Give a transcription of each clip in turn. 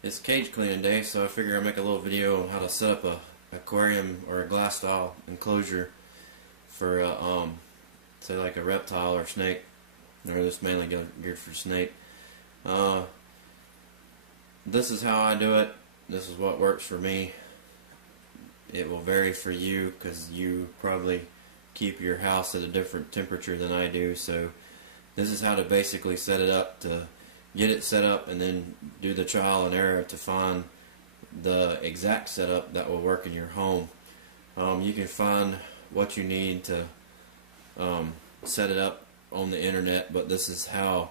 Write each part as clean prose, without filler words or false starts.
It's cage cleaning day, so I figure I'd make a little video on how to set up a aquarium or a glass style enclosure for say like a reptile or snake, or this mainly geared for snake. This is how I do it. This is what works for me. It will vary for you because you probably keep your house at a different temperature than I do, so this is how to basically set it up, to get it set up and then do the trial and error to find the exact setup that will work in your home. You can find what you need to set it up on the internet, but this is how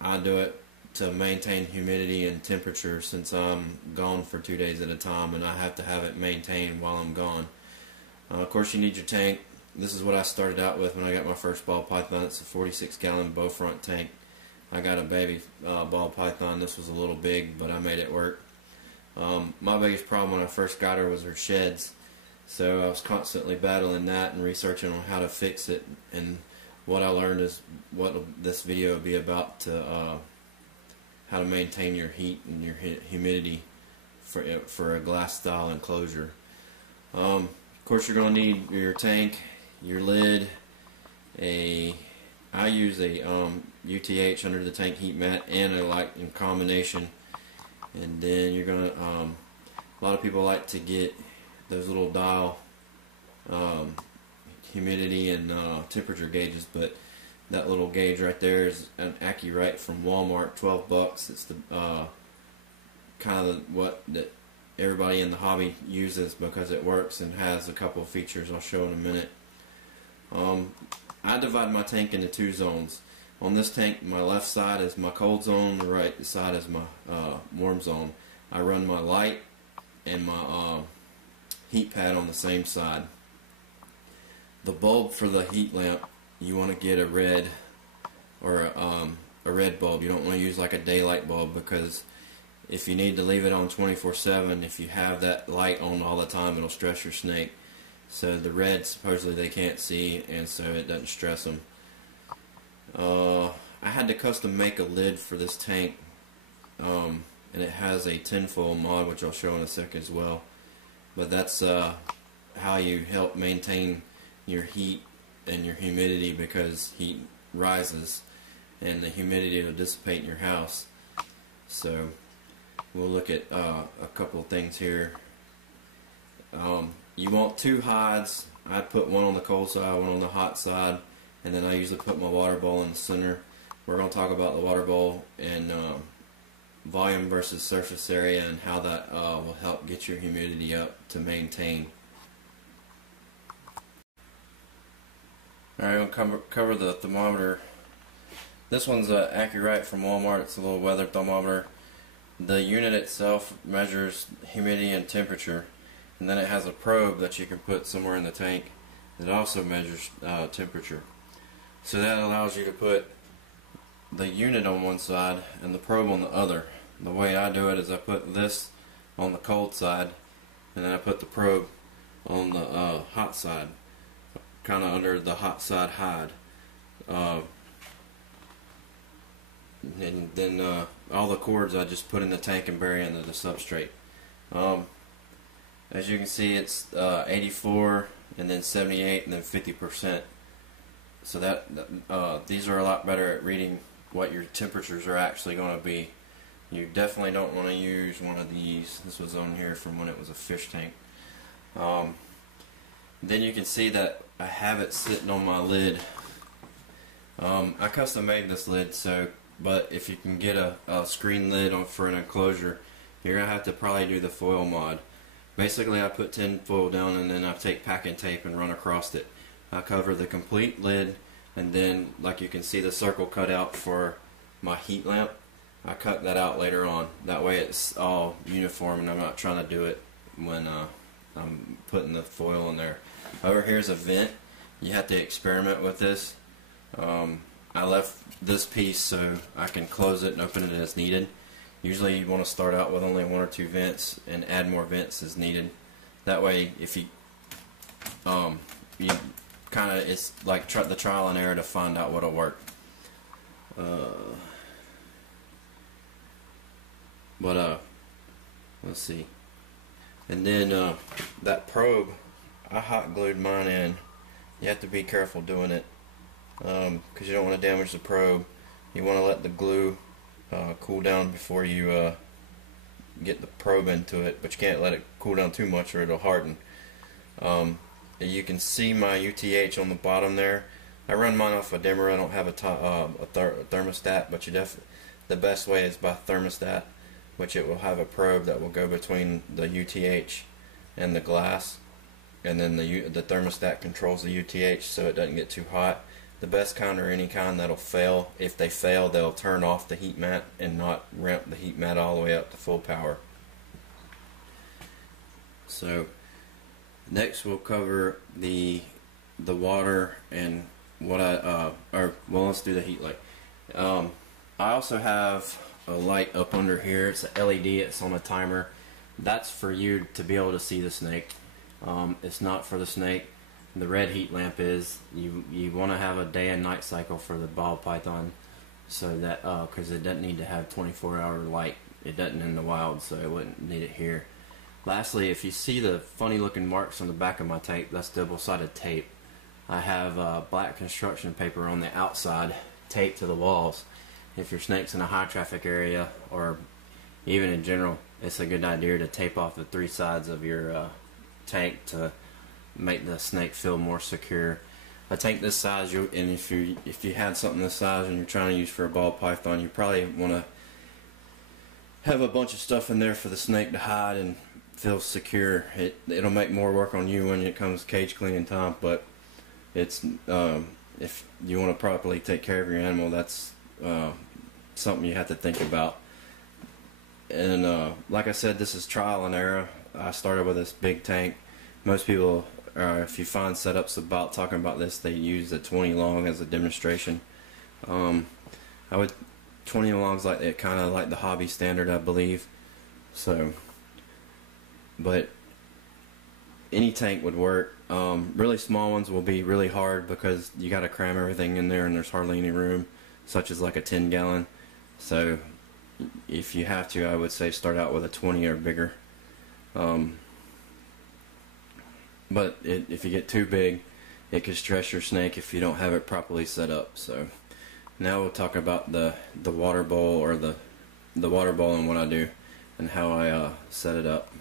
I do it to maintain humidity and temperature, since I'm gone for 2 days at a time and I have to have it maintained while I'm gone. Of course, you need your tank. This is what I started out with when I got my first ball python. It's a 46-gallon bow front tank. I got a baby ball python. This was a little big, but I made it work. My biggest problem when I first got her was her sheds, so I was constantly battling that and researching on how to fix it, and what I learned is what this video will be about, to how to maintain your heat and your humidity for a glass style enclosure. Of course, you're going to need your tank, your lid, I use a UTH under the tank heat mat and a light in combination, and then you're gonna a lot of people like to get those little dial humidity and temperature gauges, but that little gauge right there is an Accurite from Walmart, 12 bucks. It's the kind of what that everybody in the hobby uses because it works and has a couple of features I'll show in a minute. I divide my tank into two zones. On this tank, my left side is my cold zone, the right side is my warm zone. I run my light and my heat pad on the same side. The bulb for the heat lamp, you want to get a red or a red bulb. You don't want to use like a daylight bulb, because if you need to leave it on 24/7, if you have that light on all the time, it'll stress your snake. So the red, supposedly they can't see, and so it doesn't stress them. I had to custom make a lid for this tank, and it has a tinfoil mod, which I'll show in a second as well. But that's how you help maintain your heat and your humidity, because heat rises and the humidity will dissipate in your house. So we'll look at a couple of things here. You want two hides. I put one on the cold side, one on the hot side, and then I usually put my water bowl in the center. We're going to talk about the water bowl and volume versus surface area, and how that will help get your humidity up to maintain. Alright, we'll cover the thermometer. This one's Accurite from Walmart. It's a little weather thermometer. The unit itself measures humidity and temperature, and then it has a probe that you can put somewhere in the tank that also measures temperature. So that allows you to put the unit on one side and the probe on the other. The way I do it is I put this on the cold side, and then I put the probe on the hot side, kind of under the hot side hide. And then all the cords I just put in the tank and bury into the substrate. As you can see, it's 84, and then 78, and then 50%. So that these are a lot better at reading what your temperatures are actually going to be. You definitely don't want to use one of these. This was on here from when it was a fish tank. Then you can see that I have it sitting on my lid. I custom made this lid, but if you can get a screen lid for an enclosure, you're going to have to probably do the foil mod. Basically, I put tin foil down, and then I take packing tape and run across it. I cover the complete lid, and then, like you can see, the circle cut out for my heat lamp. I cut that out later on. That way it's all uniform, and I'm not trying to do it when I'm putting the foil in there. Over here's a vent. You have to experiment with this. I left this piece so I can close it and open it as needed. Usually you want to start out with only 1 or 2 vents and add more vents as needed. That way, if you kind of, it's like the trial and error to find out what'll work. Let's see. And then that probe, I hot glued mine in. You have to be careful doing it because you don't want to damage the probe. You want to let the glue cool down before you get the probe into it, but you can't let it cool down too much or it'll harden. You can see my UTH on the bottom there. I run mine off a dimmer. I don't have a thermostat, but the best way is by thermostat, which it will have a probe that will go between the UTH and the glass, and then the thermostat controls the UTH so it doesn't get too hot. The best kind or any kind that'll fail. If they fail, they'll turn off the heat mat and not ramp the heat mat all the way up to full power. So next we'll cover the water and what let's do the heat light. I also have a light up under here. It's a LED. It's on a timer. That's for you to be able to see the snake. It's not for the snake. The red heat lamp is. You want to have a day and night cycle for the ball python, so that because it doesn't need to have 24-hour light. It doesn't in the wild, so it wouldn't need it here. Lastly, if you see the funny looking marks on the back of my tank, that's double-sided tape. I have black construction paper on the outside taped to the walls. If your snake's in a high traffic area, or even in general, it's a good idea to tape off the three sides of your tank to make the snake feel more secure. A tank this size, and if you had something this size and you're trying to use for a ball python, you probably want to have a bunch of stuff in there for the snake to hide and feel secure. It'll make more work on you when it comes cage cleaning time, but it's if you want to properly take care of your animal, that's something you have to think about. And like I said, this is trial and error. I started with this big tank. Most people, if you find setups about talking about this, they use the 20 long as a demonstration. I would 20 longs like it, kind of like the hobby standard, I believe. So, but any tank would work. Really small ones will be really hard because you got to cram everything in there and there's hardly any room, such as like a 10-gallon. So if you have to, I would say start out with a 20 or bigger. But if you get too big, it could stress your snake if you don't have it properly set up. So now we'll talk about the water bowl, or the water bowl, and what I do and how I set it up.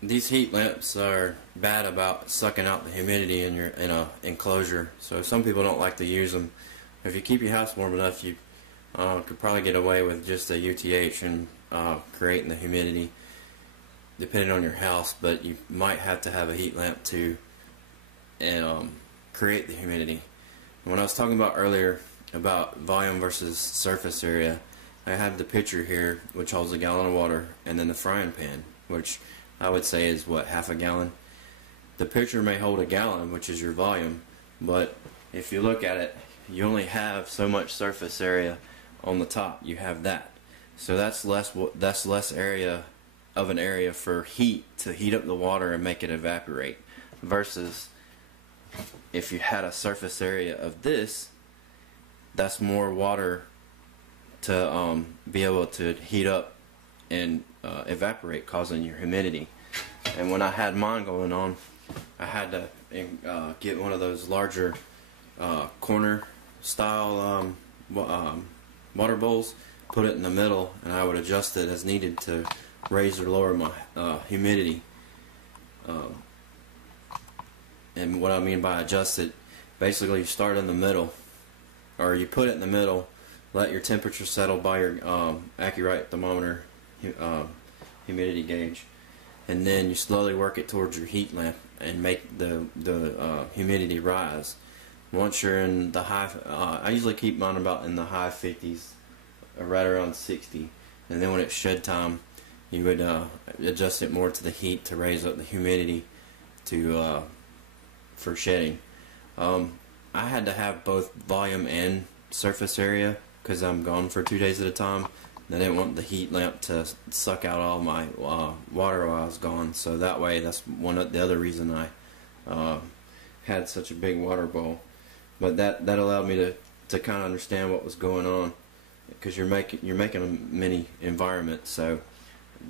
These heat lamps are bad about sucking out the humidity in a enclosure, so some people don't like to use them. If you keep your house warm enough, you could probably get away with just a UTH and creating the humidity, depending on your house. But you might have to have a heat lamp to create the humidity. And when I was talking about earlier about volume versus surface area, I have the pitcher here, which holds a gallon of water, and then the frying pan, which I would say is what, half a gallon. The pitcher may hold a gallon, which is your volume, but if you look at it, you only have so much surface area on the top. You have that, so that's less area of an area for heat to heat up the water and make it evaporate, versus if you had a surface area of this, that's more water to be able to heat up and evaporate, causing your humidity. And when I had mine going on, I had to get one of those larger corner style water bowls, put it in the middle, and I would adjust it as needed to raise or lower my humidity. And what I mean by adjust it, basically you start in the middle, or you put it in the middle, let your temperature settle by your Aquarium thermometer humidity gauge, and then you slowly work it towards your heat lamp and make the humidity rise. Once you're in the high, I usually keep mine about in the high 50s, right around 60, and then when it's shed time, you would adjust it more to the heat to raise up the humidity to for shedding. I had to have both volume and surface area because I'm gone for 2 days at a time. I didn't want the heat lamp to suck out all my water while I was gone, so that way, that's the other reason I had such a big water bowl. But that allowed me to kind of understand what was going on. because you're making a mini environment. So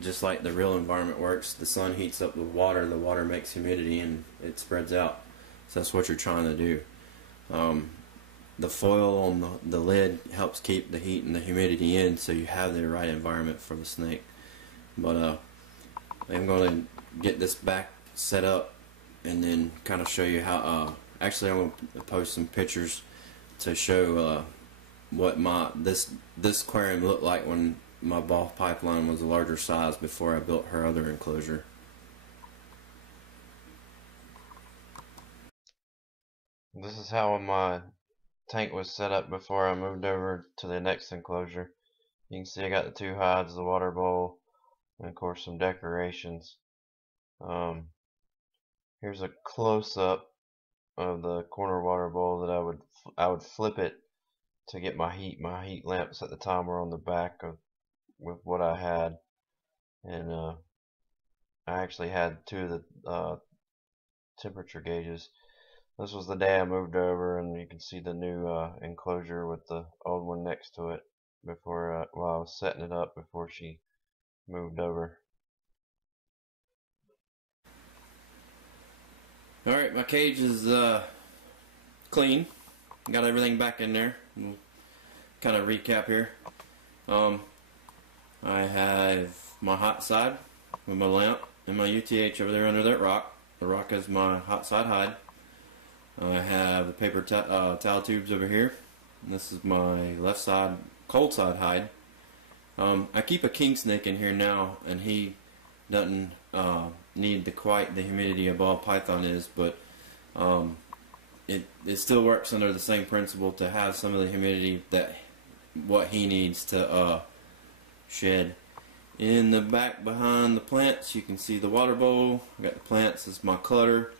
just like the real environment works, the sun heats up the water makes humidity, and it spreads out. So that's what you're trying to do. The foil on the lid helps keep the heat and the humidity in, so you have the right environment for the snake. But I'm going to get this back set up and then kind of show you how. Actually, I'm going to post some pictures to show what this aquarium looked like when my ball pipeline was a larger size before I built her other enclosure. This is how my tank was set up before I moved over to the next enclosure. You can see I got the 2 hides, the water bowl, and of course some decorations. Here's a close-up of the corner water bowl that I would flip it to get my heat. My heat lamps at the time were on the back with what I had, and I actually had 2 of the temperature gauges. This was the day I moved over, and you can see the new enclosure with the old one next to it before while I was setting it up before she moved over. Alright, my cage is clean. Got everything back in there. We'll kind of recap here. I have my hot side with my lamp and my UTH over there under that rock. The rock is my hot side hide. I have the paper towel tubes over here. And this is my left side cold side hide. I keep a king snake in here now, and he doesn't need quite the humidity a ball python is, but it still works under the same principle to have some of the humidity that what he needs to shed. In the back behind the plants, you can see the water bowl. I got the plants as my clutter.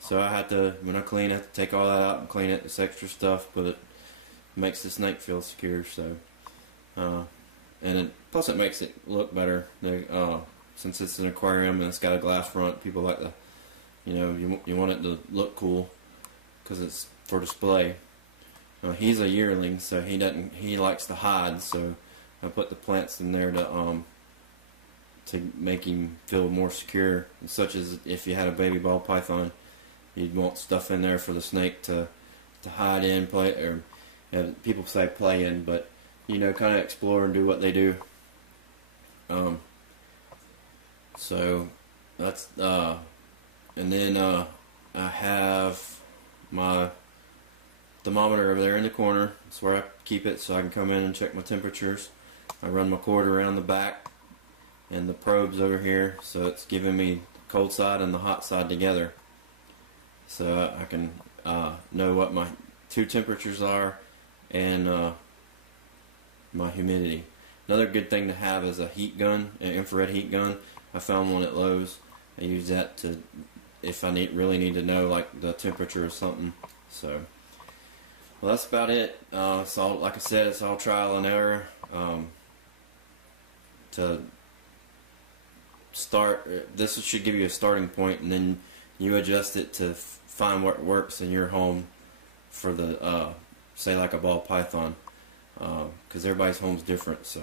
So I have to, when I clean, I have to take all that out and clean it. It's extra stuff, but it makes the snake feel secure. So, plus it makes it look better. Since it's an aquarium and it's got a glass front, people like to, you want it to look cool because it's for display. He's a yearling, so he likes to hide. So I put the plants in there to make him feel more secure. Such as if you had a baby ball python, you'd want stuff in there for the snake to hide in, play, or people say play in, but kind of explore and do what they do. So that's and then I have my thermometer over there in the corner. That's where I keep it so I can come in and check my temperatures. I run my cord around the back and the probes over here, so it's giving me the cold side and the hot side together, so I can know what my 2 temperatures are and my humidity. Another good thing to have is a heat gun, an infrared heat gun. I found one at Lowe's. I use that to, if I really need to know like the temperature or something. So, well, that's about it. So like I said, it's all trial and error. To start, this should give you a starting point, and then you adjust it to find what works in your home for the say like a ball python, because everybody's home's different. So